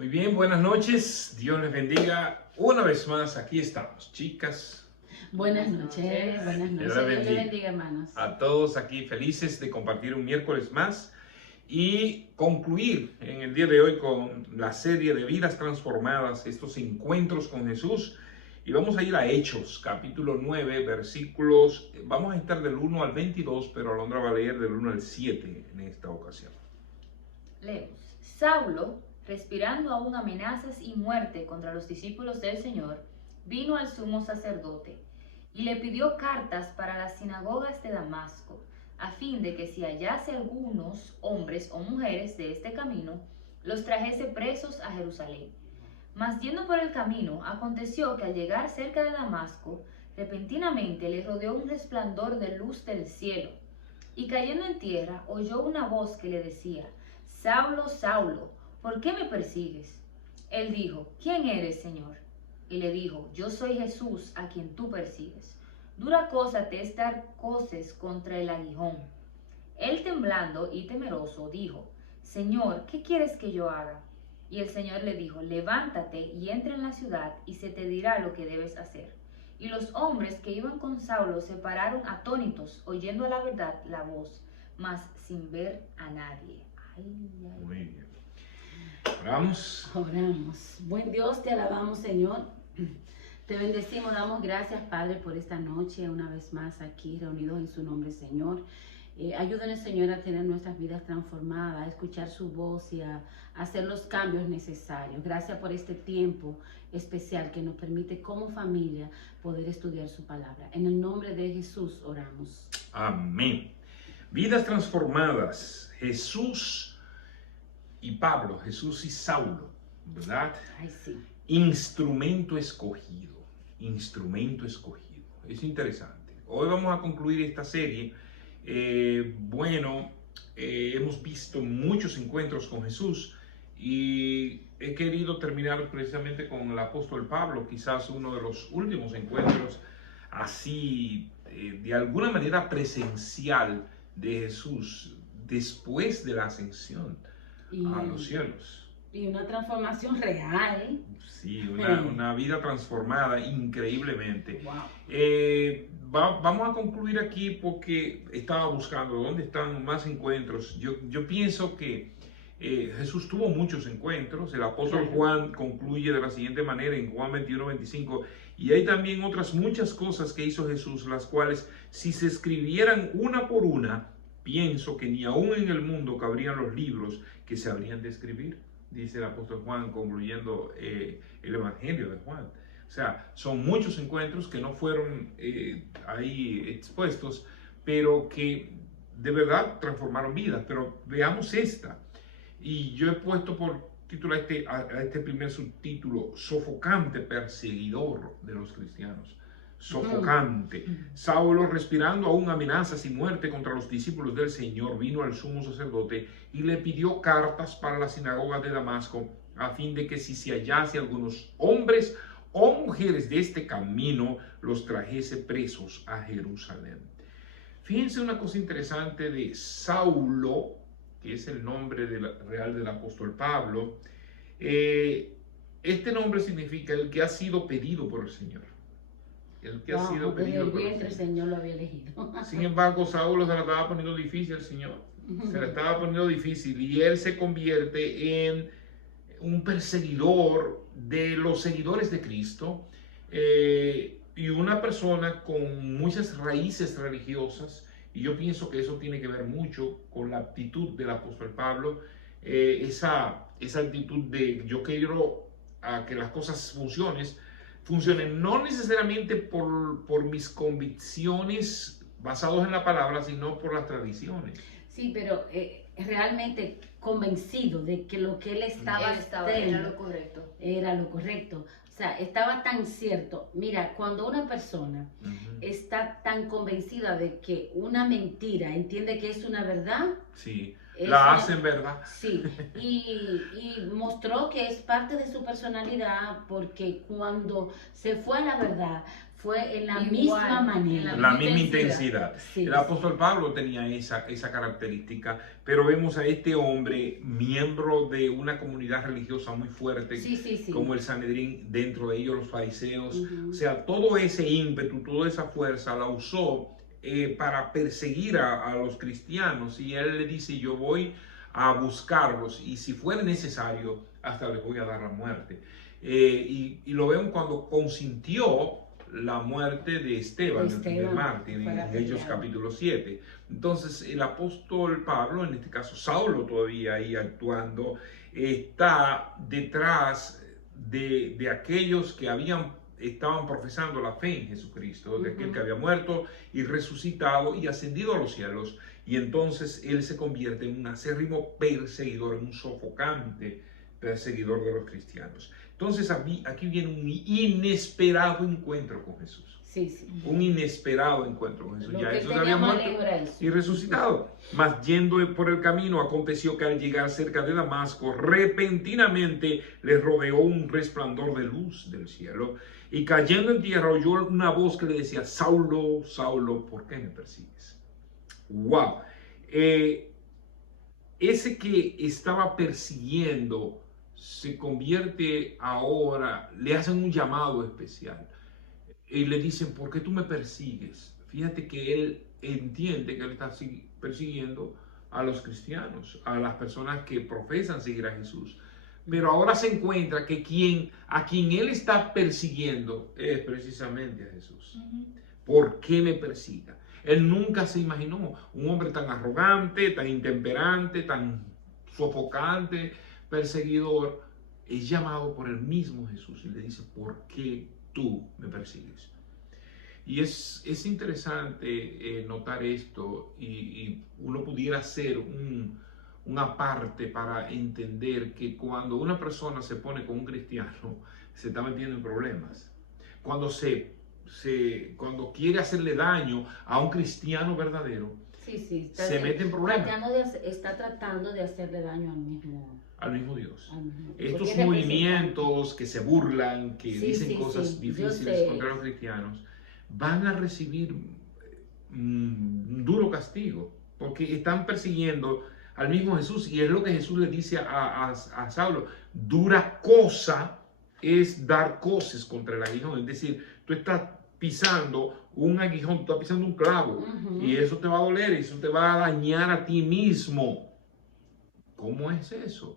Muy bien, buenas noches. Dios les bendiga. Una vez más, aquí estamos, chicas. Buenas noches, buenas noches. Dios les bendiga, hermanos. A todos aquí felices de compartir un miércoles más y concluir en el día de hoy con la serie de vidas transformadas, estos encuentros con Jesús. Y vamos a ir a Hechos, capítulo 9, versículos, vamos a estar del 1 al 22, pero Alondra va a leer del 1 al 7 en esta ocasión. Leemos. Saulo, respirando aún amenazas y muerte contra los discípulos del Señor, vino al sumo sacerdote y le pidió cartas para las sinagogas de Damasco, a fin de que si hallase algunos hombres o mujeres de este camino, los trajese presos a Jerusalén. Mas yendo por el camino, aconteció que al llegar cerca de Damasco, repentinamente le rodeó un resplandor de luz del cielo, y cayendo en tierra, oyó una voz que le decía: Saulo, Saulo, ¿por qué me persigues? Él dijo: ¿Quién eres, Señor? Y le dijo: Yo soy Jesús, a quien tú persigues. Dura cosa te es dar coces contra el aguijón. Él, temblando y temeroso, dijo: Señor, ¿qué quieres que yo haga? Y el Señor le dijo: Levántate y entra en la ciudad, y se te dirá lo que debes hacer. Y los hombres que iban con Saulo se pararon atónitos, oyendo a la verdad la voz, mas sin ver a nadie. Muy bien. Oramos. Oramos. Buen Dios, te alabamos, Señor. Te bendecimos, damos gracias, Padre, por esta noche, una vez más aquí reunidos en su nombre, Señor. Ayúdanos, Señor, a tener nuestras vidas transformadas, a escuchar su voz y a hacer los cambios necesarios. Gracias por este tiempo especial que nos permite como familia poder estudiar su palabra. En el nombre de Jesús oramos. Amén. Vidas transformadas. Jesús y Pablo, Jesús y Saulo, ¿verdad? Ay, sí. Instrumento escogido. Instrumento escogido. Es interesante. Hoy vamos a concluir esta serie. Hemos visto muchos encuentros con Jesús y he querido terminar precisamente con el apóstol Pablo, quizás uno de los últimos encuentros así, de alguna manera presencial de Jesús después de la ascensión a los cielos. Y una transformación real. Sí, una vida transformada increíblemente. Wow. Vamos a concluir aquí porque estaba buscando dónde están más encuentros. Yo pienso que Jesús tuvo muchos encuentros. El apóstol Juan concluye de la siguiente manera en Juan 21:25. Y hay también otras muchas cosas que hizo Jesús, las cuales si se escribieran una por una, pienso que ni aún en el mundo cabrían los libros que se habrían de escribir, dice el apóstol Juan concluyendo el Evangelio de Juan. O sea, son muchos encuentros que no fueron ahí expuestos, pero que de verdad transformaron vidas. Pero veamos esta. Y yo he puesto por título a este primer subtítulo: sofocante perseguidor de los cristianos. Sofocante. Saulo, respirando aún amenazas y muerte contra los discípulos del Señor, vino al sumo sacerdote y le pidió cartas para la sinagoga de Damasco, a fin de que si se hallase algunos hombres o mujeres de este camino, los trajese presos a Jerusalén. Fíjense una cosa interesante de Saulo, que es el nombre real del apóstol Pablo. Este nombre significa el que ha sido pedido por el Señor. El que ha sido pedido por el Señor. El Señor lo había elegido. Sin embargo, Saulo se la estaba poniendo difícil al Señor. Se la estaba poniendo difícil y él se convierte en un perseguidor de los seguidores de Cristo y una persona con muchas raíces religiosas. Y yo pienso que eso tiene que ver mucho con la actitud del apóstol Pablo, esa actitud de yo quiero que las cosas funcionen no necesariamente por mis convicciones basadas en la palabra, sino por las tradiciones. Sí, pero realmente convencido de que lo que él estaba era lo correcto. Era lo correcto. O sea, estaba tan cierto. Mira, cuando una persona está tan convencida de que una mentira entiende que es una verdad, sí. La hacen verdad. Sí, y mostró que es parte de su personalidad porque cuando se fue a la verdad fue en la Igual, misma manera. La misma intensidad. Sí, El apóstol Pablo tenía esa característica, pero vemos a este hombre, miembro de una comunidad religiosa muy fuerte, sí. como el Sanedrín, dentro de ellos los fariseos. Ujú. O sea, todo ese ímpetu, toda esa fuerza la usó para perseguir a los cristianos. Y él le dice, yo voy a buscarlos y si fuera necesario, hasta les voy a dar la muerte. Y lo vemos cuando consintió la muerte de Esteban, el primer mártir, en Hechos capítulo 7. Entonces el apóstol Pablo, en este caso Saulo todavía ahí actuando, está detrás de aquellos que estaban profesando la fe en Jesucristo, de aquel que había muerto y resucitado y ascendido a los cielos. Y entonces él se convierte en un acérrimo perseguidor, en un sofocante perseguidor de los cristianos. Entonces aquí viene un inesperado encuentro con Jesús. Sí. Un inesperado encuentro con Jesús. Lo Ya que Jesús tenía había más muerto lejos era eso. y resucitado. Mas yendo por el camino, aconteció que al llegar cerca de Damasco, repentinamente le rodeó un resplandor de luz del cielo. Y cayendo en tierra oyó una voz que le decía, Saulo, Saulo, ¿por qué me persigues? ¡Wow! Ese que estaba persiguiendo se convierte ahora, le hacen un llamado especial y le dicen, ¿por qué tú me persigues? Fíjate que él entiende que él está persiguiendo a los cristianos, a las personas que profesan seguir a Jesús. Pero ahora se encuentra que a quien él está persiguiendo es precisamente a Jesús. ¿Por qué me persiga? Él nunca se imaginó un hombre tan arrogante, tan intemperante, tan sofocante, perseguidor. Es llamado por el mismo Jesús y le dice, ¿por qué tú me persigues? Y es interesante notar esto y uno pudiera hacer una parte para entender que cuando una persona se pone con un cristiano, se está metiendo en problemas. Cuando quiere hacerle daño a un cristiano verdadero, se mete en problemas. Está tratando de hacerle daño al mismo Dios. Porque Estos movimientos que se burlan, que dicen cosas difíciles contra los cristianos, van a recibir un duro castigo, porque están persiguiendo al mismo Jesús, y es lo que Jesús le dice a Saulo, dura cosa es dar coces contra el aguijón, es decir, tú estás pisando un aguijón, tú estás pisando un clavo, y eso te va a doler, eso te va a dañar a ti mismo. ¿Cómo es eso?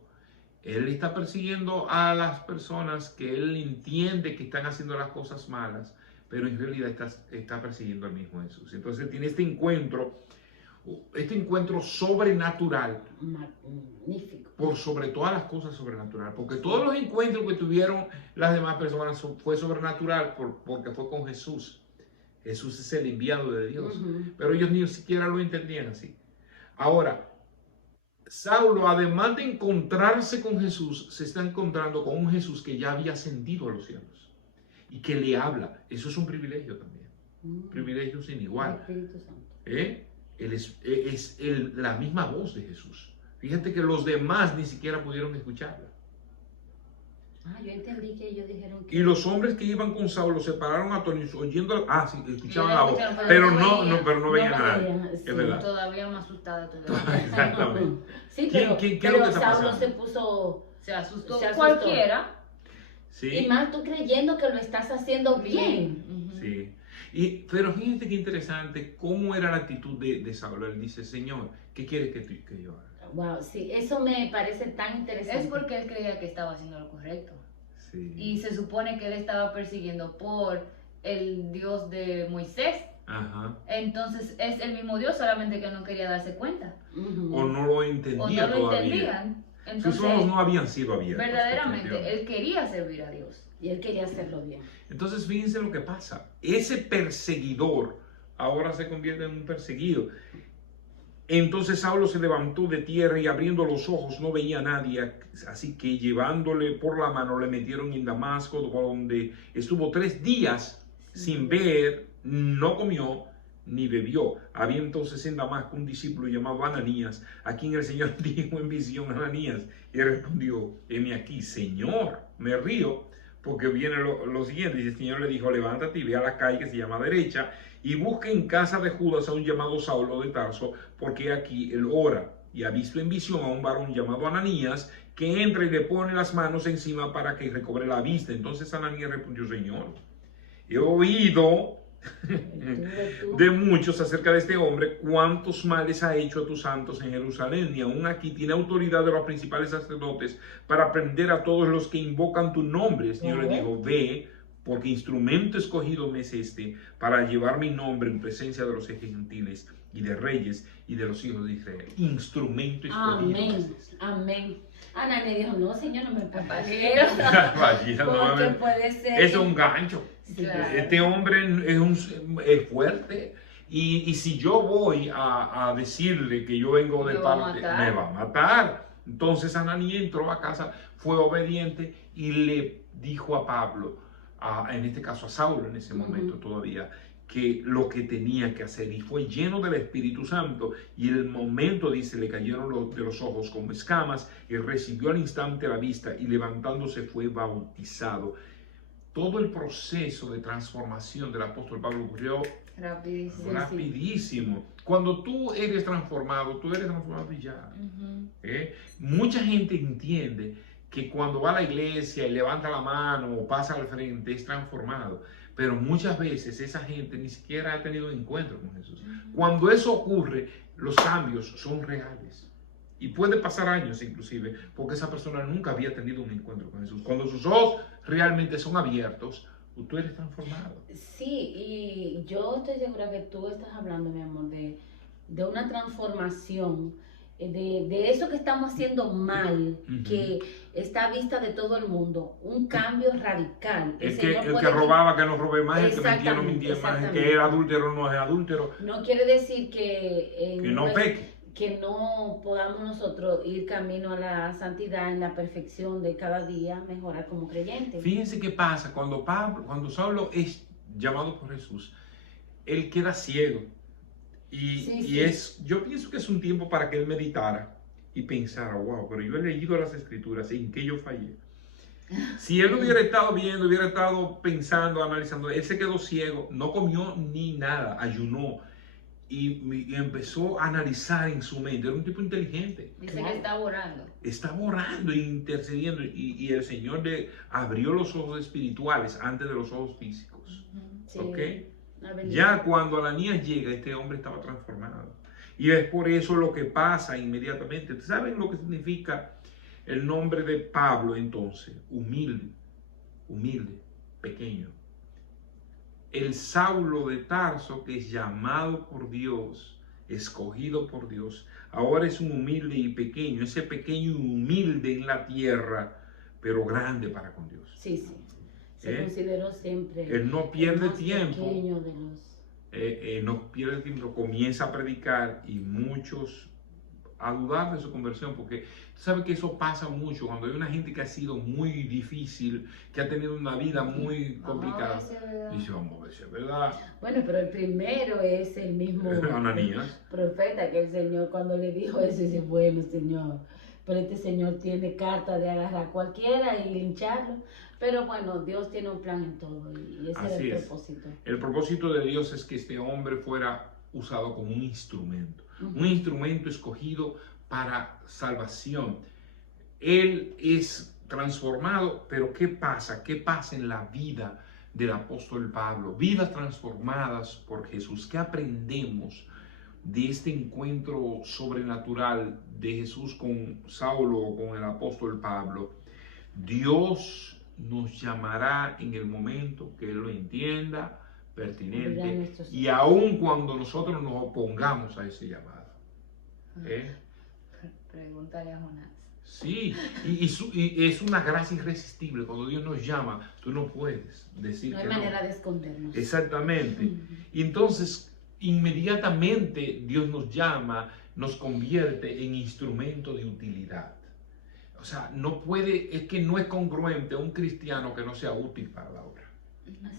Él está persiguiendo a las personas que él entiende que están haciendo las cosas malas, pero en realidad está persiguiendo al mismo Jesús. Entonces tiene este encuentro sobrenatural, magnífico, por sobre todas las cosas sobrenatural, porque todos los encuentros que tuvieron las demás personas fue sobrenatural porque fue con Jesús. Jesús es el enviado de Dios, pero ellos ni siquiera lo entendían así. Ahora, Saulo, además de encontrarse con Jesús, se está encontrando con un Jesús que ya había ascendido a los cielos y que le habla. Eso es un privilegio también, privilegio sin igual. Él es la misma voz de Jesús. Fíjate que los demás ni siquiera pudieron escucharla. Yo entendí que ellos dijeron que... Y los hombres que iban con Saulo se pararon atónitos oyendo. Sí, escuchaban la voz, pero no veían a nadie. Sí. Es verdad. Todavía más asustada todavía. Exactamente. Sí, ¿Qué es lo que está Saulo pasando? se puso... Se asustó. Se asustó. Cualquiera. Sí. Y más tú creyendo que lo estás haciendo bien. Sí. Pero fíjate qué interesante cómo era la actitud de Saulo. Él dice, Señor, ¿qué quieres que yo haga? Wow, sí, eso me parece tan interesante. Es porque él creía que estaba haciendo lo correcto. Sí. Y se supone que él estaba persiguiendo por el Dios de Moisés. Ajá. Entonces es el mismo Dios, solamente que no quería darse cuenta. O no lo entendía todavía. Entonces, sus ojos no habían sido abiertos. Verdaderamente, él quería servir a Dios. Y él quería hacerlo bien. Entonces, fíjense lo que pasa. Ese perseguidor ahora se convierte en un perseguido. Entonces Saulo se levantó de tierra y abriendo los ojos no veía a nadie. Así que llevándole por la mano le metieron en Damasco, donde estuvo 3 días sin ver, no comió ni bebió. Había entonces en Damasco un discípulo llamado Ananías, a quien el Señor dijo en visión: Ananías. Y él respondió: heme aquí, Señor. Me río porque viene lo siguiente. Y el Señor le dijo: levántate y ve a la calle que se llama Derecha y busca en casa de Judas a un llamado Saulo de Tarso, porque aquí él ora. Y ha visto en visión a un varón llamado Ananías, que entra y le pone las manos encima para que recobre la vista. Entonces Ananías respondió: Señor, he oído de muchos acerca de este hombre, cuántos males ha hecho a tus santos en Jerusalén, y aún aquí tiene autoridad de los principales sacerdotes para prender a todos los que invocan tu nombre. El Señor le dijo: ve, porque instrumento escogido me es este, para llevar mi nombre en presencia de los gentiles y de reyes y de los hijos de Israel. Instrumento escogido. Amén, amén. Ananías dijo: no, Señor, no me Caballero. porque puede ser. Es un gancho. Claro. Este hombre es fuerte. Y si yo voy a decirle que yo vengo de parte, me va a matar. Entonces Ananías entró a casa, fue obediente y le dijo a Pablo, en este caso a Saulo en ese momento todavía, que lo que tenía que hacer, y fue lleno del Espíritu Santo, y en el momento, dice, le cayeron de los ojos como escamas, y recibió al instante la vista, y levantándose fue bautizado. Todo el proceso de transformación del apóstol Pablo ocurrió rapidísimo. Cuando tú eres transformado y ya. Mucha gente entiende que cuando va a la iglesia y levanta la mano o pasa al frente es transformado, pero muchas veces esa gente ni siquiera ha tenido encuentro con Jesús. Cuando eso ocurre, los cambios son reales. Y puede pasar años inclusive, porque esa persona nunca había tenido un encuentro con Jesús. Cuando sus ojos realmente son abiertos, tú eres transformado. Sí, y yo estoy segura que tú estás hablando, mi amor, de una transformación, de eso que estamos haciendo mal, que está a vista de todo el mundo, un cambio radical. El que robaba, que no robe más, el que mentía, no mentía más, el que era adúltero, no es adúltero. No quiere decir que no peque, que no podamos nosotros ir camino a la santidad, en la perfección de cada día, mejorar como creyentes. Fíjense qué pasa cuando Saulo es llamado por Jesús, él queda ciego. Yo pienso que es un tiempo para que él meditara y pensara: wow, pero yo he leído las escrituras, ¿en qué yo fallé? Si él hubiera estado viendo, hubiera estado pensando, analizando, él se quedó ciego, no comió ni nada, ayunó y empezó a analizar en su mente. Era un tipo inteligente. Dice que estaba orando. Estaba orando e intercediendo, y el Señor le abrió los ojos espirituales antes de los ojos físicos. Sí. ¿Ok? Ya cuando Ananías llega, este hombre estaba transformado. Y es por eso lo que pasa inmediatamente. ¿Saben lo que significa el nombre de Pablo entonces? Humilde, pequeño. El Saulo de Tarso, que es llamado por Dios, escogido por Dios, ahora es un humilde y pequeño, ese pequeño y humilde en la tierra, pero grande para con Dios. Sí, sí. Se consideró siempre. Él no pierde tiempo. Pequeño de los... no pierde tiempo, comienza a predicar y muchos a dudar de su conversión, porque tú sabes que eso pasa mucho cuando hay una gente que ha sido muy difícil, que ha tenido una vida muy complicada. Dice: vamos a ver si es verdad. Bueno, pero el primero es el mismo Ananías, profeta, que el Señor cuando le dijo eso, dice: bueno, Señor, pero este señor tiene carta de agarrar a cualquiera y lincharlo. Pero bueno, Dios tiene un plan en todo, y ese es el propósito. El propósito de Dios es que este hombre fuera usado como un instrumento, un instrumento escogido para salvación. Él es transformado, pero ¿qué pasa? ¿Qué pasa en la vida del apóstol Pablo? Vidas transformadas por Jesús. ¿Qué aprendemos de este encuentro sobrenatural de Jesús con Saulo o con el apóstol Pablo? Dios nos llamará en el momento que Él lo entienda pertinente, y aun cuando nosotros nos opongamos a ese llamado. Pregúntale a Jonás. Sí, y es una gracia irresistible. Cuando Dios nos llama, tú no puedes decir que no. No hay manera de escondernos. Exactamente. Y entonces, inmediatamente Dios nos llama, nos convierte en instrumento de utilidad. O sea, es que no es congruente un cristiano que no sea útil para la obra.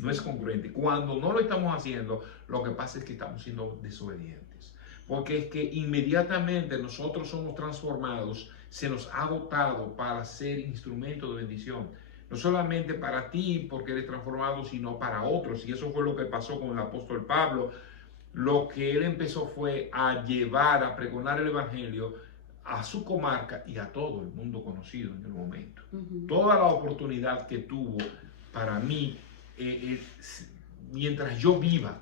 No es congruente. Cuando no lo estamos haciendo, lo que pasa es que estamos siendo desobedientes. Porque es que inmediatamente nosotros somos transformados, se nos ha dotado para ser instrumento de bendición. No solamente para ti, porque eres transformado, sino para otros. Y eso fue lo que pasó con el apóstol Pablo. Lo que él empezó fue a llevar, a pregonar el evangelio a su comarca y a todo el mundo conocido en el momento. Toda la oportunidad que tuvo para mí, mientras yo viva,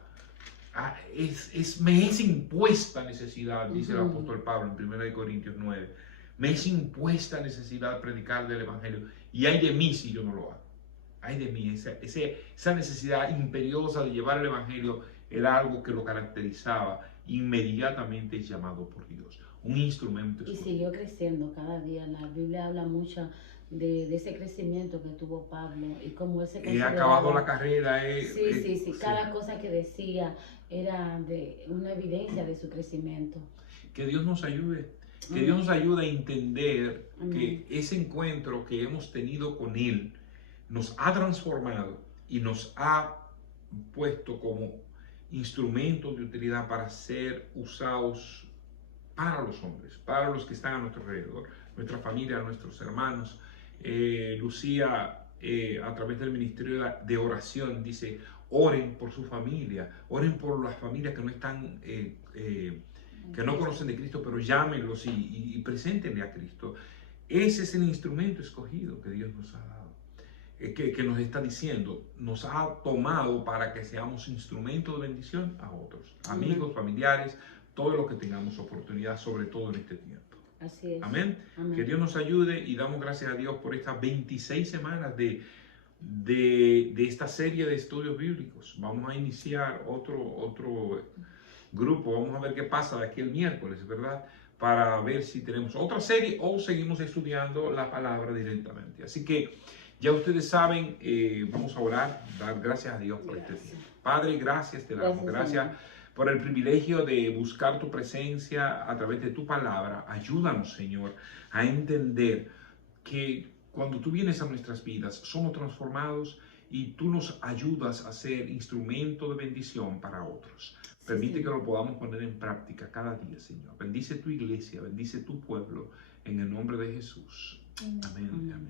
me es impuesta necesidad, dice el apóstol Pablo en 1 Corintios 9, me es impuesta necesidad predicar del evangelio, y hay de mí si yo no lo hago. Hay de mí, esa necesidad imperiosa de llevar el evangelio era algo que lo caracterizaba, inmediatamente llamado por Dios, un instrumento. Y siguió creciendo cada día. La Biblia habla mucho de ese crecimiento que tuvo Pablo y cómo él se He acabado la carrera. Sí. Cada cosa que decía era una evidencia de su crecimiento. Que Dios nos ayude. Que Dios nos ayude a entender que ese encuentro que hemos tenido con Él nos ha transformado y nos ha puesto como instrumentos de utilidad para ser usados para los hombres, para los que están a nuestro alrededor, nuestra familia, nuestros hermanos. Lucía, a través del ministerio de oración, dice: oren por su familia, oren por las familias que no están, que no conocen de Cristo, pero llámenlos y preséntenle a Cristo. Ese es el instrumento escogido que Dios nos ha dado, que nos está diciendo, nos ha tomado para que seamos instrumentos de bendición a otros, amigos, familiares, todos los que tengamos oportunidad, sobre todo en este tiempo. Así es. Amén. Que Dios nos ayude y damos gracias a Dios por estas 26 semanas de esta serie de estudios bíblicos. Vamos a iniciar otro grupo, vamos a ver qué pasa de aquí el miércoles, ¿verdad? Para ver si tenemos otra serie o seguimos estudiando la palabra directamente. Así que ya ustedes saben, vamos a orar, dar gracias a Dios por este tiempo. Padre, gracias te damos, gracias por el privilegio de buscar tu presencia a través de tu palabra. Ayúdanos, Señor, a entender que cuando tú vienes a nuestras vidas, somos transformados y tú nos ayudas a ser instrumento de bendición para otros. Permite que lo podamos poner en práctica cada día, Señor. Bendice tu iglesia, bendice tu pueblo, en el nombre de Jesús. Amén. Amén.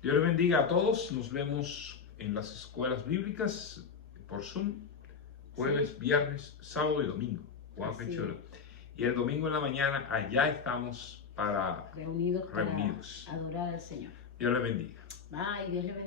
Dios les bendiga a todos. Nos vemos en las escuelas bíblicas por Zoom, jueves, viernes, sábado y domingo. Wow, qué chulo. Y el domingo en la mañana, allá estamos reunidos para adorar al Señor. Dios les bendiga. Bye, Dios les bendiga.